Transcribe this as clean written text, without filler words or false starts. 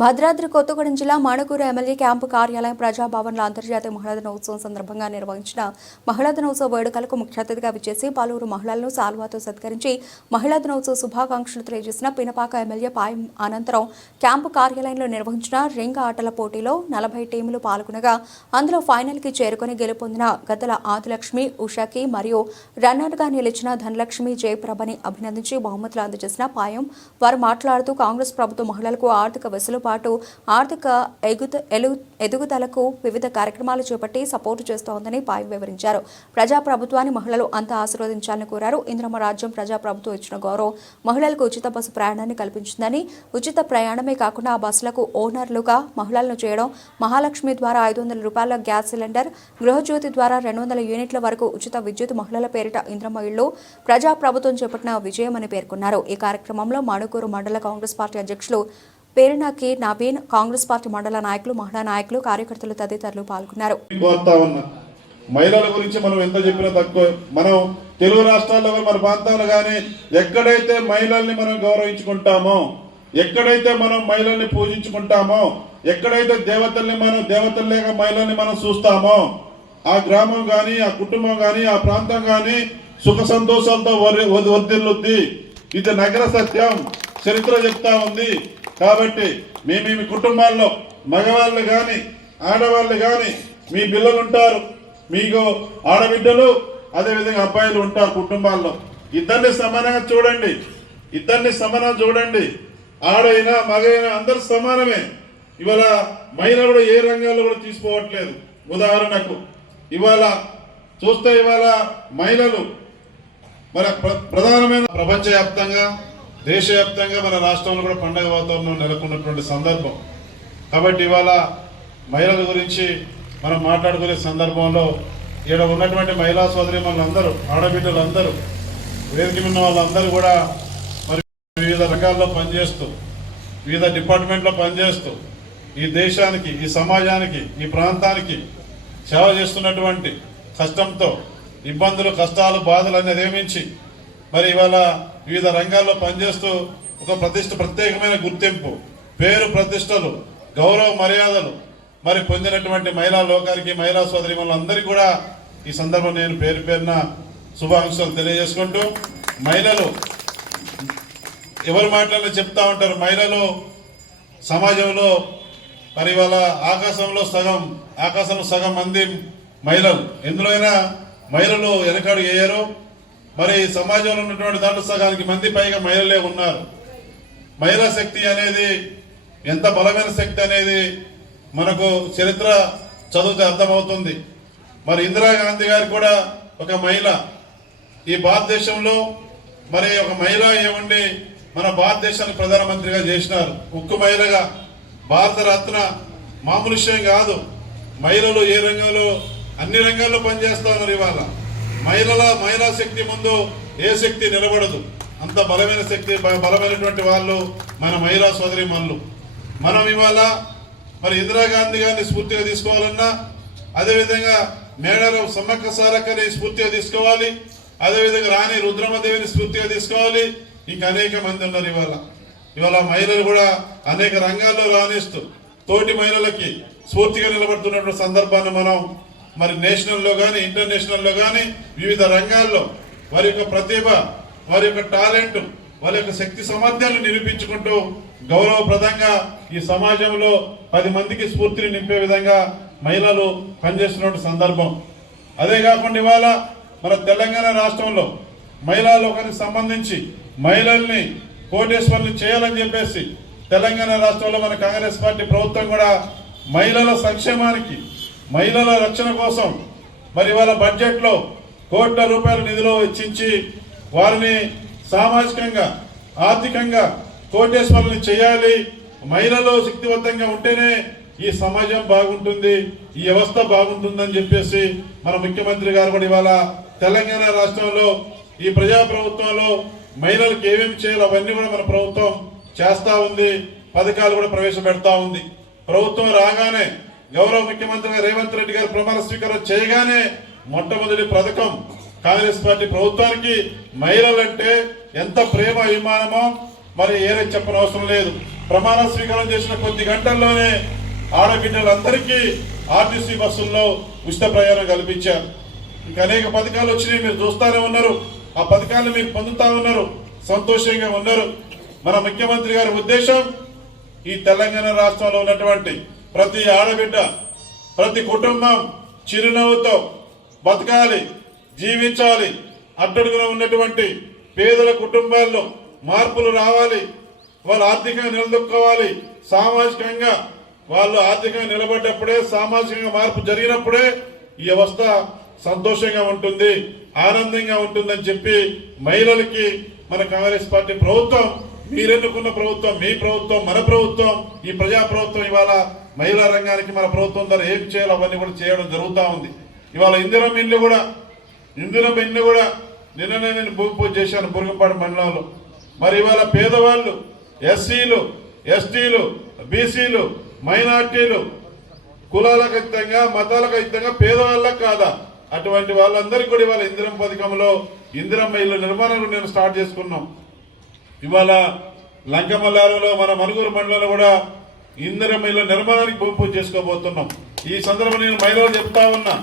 భద్రాద్రి కొత్తగూడెం జిల్లా Manuguru MLA camp కార్యాలయం ప్రజాభవన్లో అంతర్జాతీయ మహిళా దినోత్సవం సందర్భంగా నిర్వహించిన మహిళా దినోత్సవ వేడుకలకు ముఖ్య అతిథిగా విచ్చేసి పలువురు మహిళలను సాల్వాతో సత్కరించి మహిళా దినోత్సవ శుభాకాంక్షలు తెలియజేసిన పినపాక ఎమ్మెల్యే పాయం అనంతరం క్యాంపు కార్యాలయంలో నిర్వహించిన రింగ్ ఆటల పోటీలో 40 టీములు పాల్గొనగా అందులో ఫైనల్కి చేరుకుని గెలుపొందిన గద్దల ఆదిలక్ష్మి ఉషాకి మరియు రన్నర్గా నిలిచిన ధనలక్ష్మి జయప్రభని అభినందించి బహుమతులు అందజేసిన పాయం వారు మాట్లాడుతూ కాంగ్రెస్ ప్రభుత్వం మహిళలకు ఆర్థిక వెసులుబాటు ఆర్థిక ఎదుగుదలకు వివిధ కార్యక్రమాలు చేపట్టి సపోర్టు చేస్తోందని పాయం వివరించారు. ప్రజాప్రభుత్వాన్ని మహిళలు అంతా ఆశీర్వదించాలని కోరారు. ఇంద్రమ్మ రాజ్యం ప్రజాప్రభుత్వం ఇచ్చిన గౌరవం మహిళలకు ఉచిత బస్సు ప్రయాణాన్ని కల్పించిందని, ఉచిత ప్రయాణమే కాకుండా ఆ బస్సులకు ఓనర్లుగా మహిళలను చేయడం, మహాలక్ష్మి ద్వారా 500 రూపాయల గ్యాస్ సిలిండర్, గృహజ్యోతి ద్వారా 200 యూనిట్ల వరకు ఉచిత విద్యుత్ మహిళల పేరిట ఇంద్రమ్మ ఇళ్లు ప్రజాప్రభుత్వం చేపట్టిన విజయమని పేర్కొన్నారు. ఈ కార్యక్రమంలో మణుగూరు మండల కాంగ్రెస్ పార్టీ అధ్యక్షులు పేరునాకి నవీన్, కాంగ్రెస్ పార్టీ మండల నాయకులు, మహిళా నాయకులు, కార్యకర్తలు తదితరులు పాల్గొన్నారు. మహిళల గురించి మనం ఎంత చెప్పినా తక్కువ. మనం తెలుగు రాష్ట్రాల్లో మన ప్రాంతాలు కానీ ఎక్కడైతే మహిళల్ని మనం గౌరవించుకుంటామో, ఎక్కడైతే మనం మహిళల్ని పూజించుకుంటామో, ఎక్కడైతే దేవతల్ని మనం దేవతల్లేగా మహిళల్ని మనం చూస్తామో, ఆ గ్రామం కానీ, ఆ కుటుంబం కానీ, ఆ ప్రాంతం కానీ సుఖ సంతోషాలతో వర్ధిల్లుద్ది. ఇది నగర సత్యం, చరిత్ర చెప్తా ఉంది. కాబట్టి మీ కుటుంబాల్లో మగవాళ్ళు కానీ ఆడవాళ్ళు కానీ మీ పిల్లలు ఉంటారు, మీకు ఆడబిడ్డలు అదేవిధంగా అబ్బాయిలు ఉంటారు కుటుంబాల్లో. ఇద్దరిని సమానంగా చూడండి, ఇద్దరిని సమానంగా చూడండి. ఆడైనా మగైనా అందరు సమానమే. ఇవాళ మహిళలు కూడా ఏ రంగాల్లో కూడా తీసుకోవట్లేదు. ఉదాహరణకు ఇవాళ చూస్తే ఇవాళ మహిళలు మన ప్రధానమైన ప్రపంచవ్యాప్తంగా దేశవ్యాప్తంగా మన రాష్ట్రంలో కూడా పండగ వాతావరణం నెలకొన్నటువంటి సందర్భం. కాబట్టి ఇవాళ మహిళల గురించి మనం మాట్లాడుకునే సందర్భంలో ఇక్కడ ఉన్నటువంటి మహిళా సోదరి వాళ్ళందరూ, ఆడబిడ్డలందరూ, వేదిక ఉన్న వాళ్ళందరూ కూడా మరి వివిధ రంగాల్లో పనిచేస్తూ, వివిధ డిపార్ట్మెంట్లో పనిచేస్తూ ఈ దేశానికి, ఈ సమాజానికి, ఈ ప్రాంతానికి సేవ చేస్తున్నటువంటి కష్టంతో ఇబ్బందులు, కష్టాలు, బాధలు అనేది ఏమించి మరి ఇవాళ వివిధ రంగాల్లో పనిచేస్తూ ఒక ప్రత్యేకమైన గుర్తింపు, పేరు, ప్రతిష్టలు, గౌరవ మర్యాదలు మరి పొందినటువంటి మహిళా లోకానికి, మహిళా సోదరి వాళ్ళందరికీ కూడా ఈ సందర్భం నేను పేరు పేరున శుభాకాంక్షలు తెలియజేసుకుంటూ, మహిళలు ఎవరు మాట్లాడినా చెప్తా ఉంటారు. మహిళలు సమాజంలో మరి ఇవాళ ఆకాశంలో సగం మంది మహిళలు, ఎందులోనైనా మహిళలు వెనకాడు వేయరు. మరి సమాజంలో ఉన్నటువంటి దాంట్లో సగానికి మంది పైగా మహిళలే ఉన్నారు. మహిళా శక్తి అనేది ఎంత బలమైన శక్తి అనేది మనకు చరిత్ర చదివితే అర్థమవుతుంది. మరి ఇందిరాగాంధీ గారు కూడా ఒక మహిళ. ఈ భారతదేశంలో మరి ఒక మహిళ ఏమండి మన భారతదేశానికి ప్రధానమంత్రిగా చేసినారు. ఉక్కు మహిళగా భారత రత్న మామూలు విషయం కాదు. మహిళలు ఏ రంగంలో, అన్ని రంగాల్లో పనిచేస్తా ఉన్నారు. ఇవాళ మహిళా శక్తి ముందు ఏ శక్తి నిలబడదు. అంత బలమైన శక్తి, బలమైనటువంటి వాళ్ళు మన మహిళా సోదరి మనులు. మనం ఇవాళ మరి ఇందిరాగాంధీ గారిని స్ఫూర్తిగా తీసుకోవాలన్నా, అదేవిధంగా మేడారం సమ్మక్క సారక్కని స్ఫూర్తిగా తీసుకోవాలి, అదేవిధంగా రాణి రుద్రమదేవిని స్ఫూర్తిగా తీసుకోవాలి. ఇంకా అనేక మంది ఉన్నారు. ఇవాళ మహిళలు కూడా అనేక రంగాల్లో రాణిస్తూ తోటి మహిళలకి స్ఫూర్తిగా నిలబడుతున్నటువంటి సందర్భాన్ని మనం మరి నేషనల్లో కానీ, ఇంటర్నేషనల్లో కానీ వివిధ రంగాల్లో వారి యొక్క ప్రతిభ, వారి యొక్క టాలెంట్, వారి యొక్క శక్తి సామర్థ్యాలను నిరూపించుకుంటూ గౌరవప్రదంగా ఈ సమాజంలో 10 మందికి స్ఫూర్తిని నింపే విధంగా మహిళలు పనిచేస్తున్న సందర్భం. అదే కాకుండా ఇవాళ మన తెలంగాణ రాష్ట్రంలో మహిళా లోకానికి సంబంధించి మహిళల్ని కోటేశ్వర్ని చేయాలని చెప్పేసి తెలంగాణ రాష్ట్రంలో మన కాంగ్రెస్ పార్టీ ప్రభుత్వం కూడా మహిళల సంక్షేమానికి, మహిళల రక్షణ కోసం మరి ఇవాళ బడ్జెట్లో కోట్ల రూపాయల నిధులు వెచ్చించి వారిని సామాజికంగా, ఆర్థికంగా కోటేశ్వరుని చేయాలి. మహిళలు శక్తివంతంగా ఉంటేనే ఈ సమాజం బాగుంటుంది, ఈ వ్యవస్థ బాగుంటుందని చెప్పేసి మన ముఖ్యమంత్రి గారు కూడా ఇవాళ తెలంగాణ రాష్ట్రంలో ఈ ప్రజాప్రభుత్వంలో మహిళలకు ఏమేమి చేయాలో అవన్నీ కూడా మన ప్రభుత్వం చేస్తూ ఉంది. పథకాలు కూడా ప్రవేశపెడతా ఉంది. ప్రభుత్వం రాగానే గౌరవ ముఖ్యమంత్రి రేవంత్ రెడ్డి గారు ప్రమాణ స్వీకారం చేయగానే మొట్టమొదటి పథకం కాంగ్రెస్ పార్టీ ప్రభుత్వానికి మహిళలంటే ఎంత ప్రేమ, అభిమానమో మరి ఏరే చెప్పనవసరం లేదు. ప్రమాణ స్వీకారం చేసిన కొద్ది గంటల్లోనే ఆడబిడ్డలందరికీ ఆర్టీసీ బస్సుల్లో ఉచిత ప్రయాణం కల్పించారు. ఇంకా అనేక పథకాలు వచ్చినాయి, మీరు చూస్తూనే ఉన్నారు. ఆ పథకాలను మీరు పొందుతా ఉన్నారు, సంతోషంగా ఉన్నారు. మన ముఖ్యమంత్రి గారి ఉద్దేశం ఈ తెలంగాణ రాష్ట్రంలో ఉన్నటువంటి ప్రతి ఆడబిడ్డ, ప్రతి కుటుంబం చిరునవ్వుతో బతకాలి, జీవించాలి. అట్టడుగున ఉన్నటువంటి పేదల కుటుంబాల్లో మార్పులు రావాలి, వాళ్ళు ఆర్థికంగా నిలదొక్కోవాలి. సామాజికంగా వాళ్ళు ఆర్థికంగా నిలబడ్డప్పుడే, సామాజికంగా మార్పు జరిగినప్పుడే ఈ వ్యవస్థ సంతోషంగా ఉంటుంది, ఆనందంగా ఉంటుందని చెప్పి మహిళలకి మన కాంగ్రెస్ పార్టీ ప్రభుత్వం, మీరెన్నుకున్న ప్రభుత్వం, మీ ప్రభుత్వం, మన ప్రభుత్వం, ఈ ప్రజా ప్రభుత్వం ఇవాళ మహిళా రంగానికి మన ప్రభుత్వం ద్వారా ఏం చేయాలో అవన్నీ కూడా చేయడం జరుగుతూ ఉంది. ఇవాళ ఇందిరమ్మ ఇల్లు కూడా నిన్ననే నేను భూమి పూజ చేశాను బురుగుపాడు మండలంలో. మరి ఇవాళ పేదవాళ్ళు, ఎస్సీలు, ఎస్టీలు, బీసీలు, మైనార్టీలు, కులాలకు అతీతంగా, మతాలకు అతీతంగా పేదవాళ్ళకు కాదా అటువంటి వాళ్ళందరికీ కూడా ఇవాళ ఇందిరమ్మ పథకంలో ఇందిరమ్మ ఇల్లు నిర్మాణం నేను స్టార్ట్ చేసుకున్నాం. ఇవాళ లంకమల్లారంలో మన మనుగురు మండలంలో కూడా ఇందిరమ్మ ఇల్లు నిర్మాణానికి భూమి పూజ చేసుకోబోతున్నాం. ఈ సందర్భంగా నేను మహిళలు చెప్తా ఉన్నా,